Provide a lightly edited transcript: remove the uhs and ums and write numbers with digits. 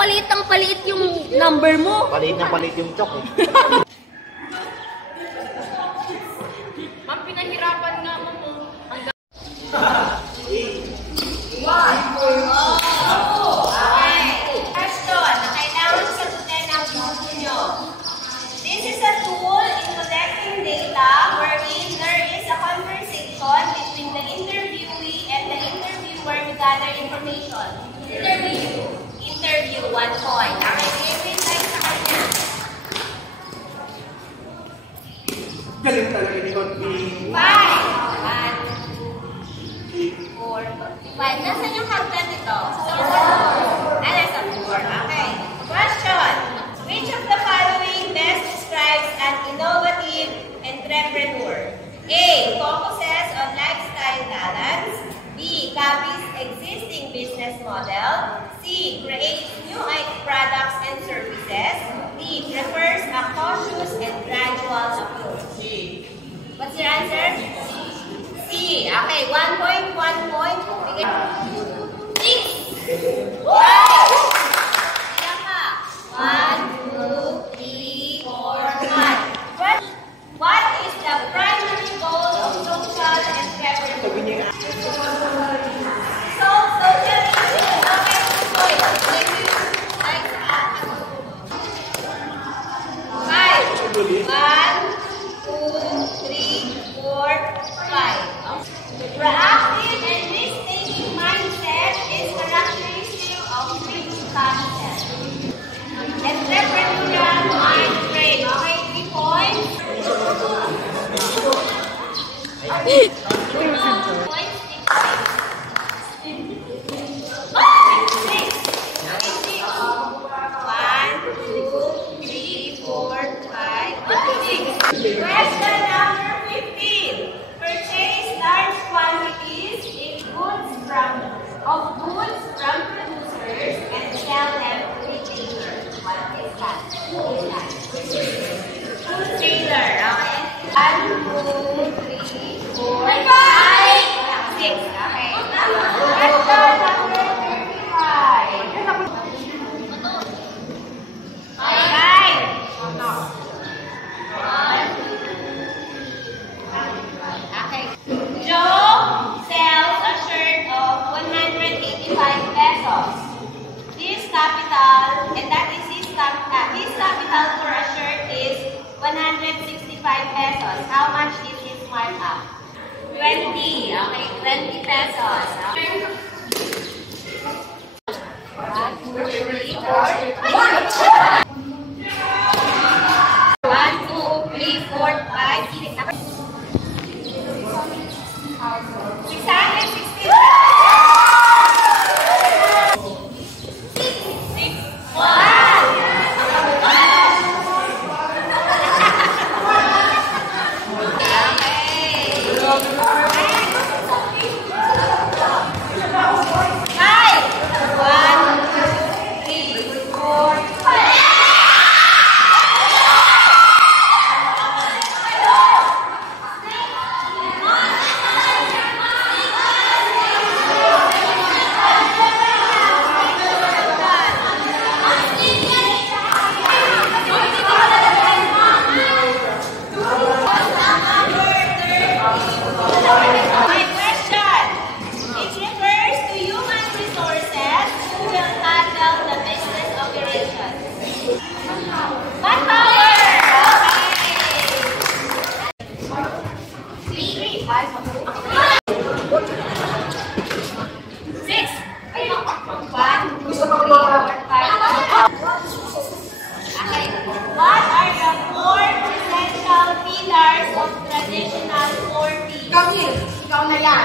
paliit yung number mo. Paliit na paliit yung chok eh. Ma'am, pinahirapan nga mo. Hanggang... Question na kailangan sagutin ang puso nyo. This is a tool in collecting data wherein there is a conversation between the interviewee and the interviewer to gather information. Interview, 1 point. Okay, give it like sa kanya. Galing talaga ni Conti. 5. 1, 2, 3, 4, 5. Nasaan yung content ito? Nasa 4. Okay. Question. Which of the following best describes an innovative entrepreneur? A. Focuses on lifestyle balance. B. Copies existing business model. C. Creates new products and services. D. Prefers a cautious and gradual approach. C. What's your answer? C. Okay, 1 point, 1 point. 6. Wow! Ilan ka? 1, 2, 3, 4, 5. What is the primary goal of social entrepreneurship? Social issues. Okay, boy. Thank you. Like that. 5. 1, 2, 3, 4, 5. Proactive and risk-taking mindset is characteristic of risk capital. Entrepreneurial mind frame. Okay, 3 points. Question number 15. Purchase large quantities of goods from producers and sell them to retailers. What is that? Wholesaler. Okay. 1, 2, 3, 4, 5, 6. Okay. Question number 35. 5. Okay. Joe sells a shirt of 185 pesos. His capital, and that is his capital. His capital for a shirt is 165 pesos. How much is his markup? 20. Okay, 20 pesos. Okay. 1, 2, 3, 4. 1, 2, 3, 4, 5, 6. 660. 40. Ikaw na yan.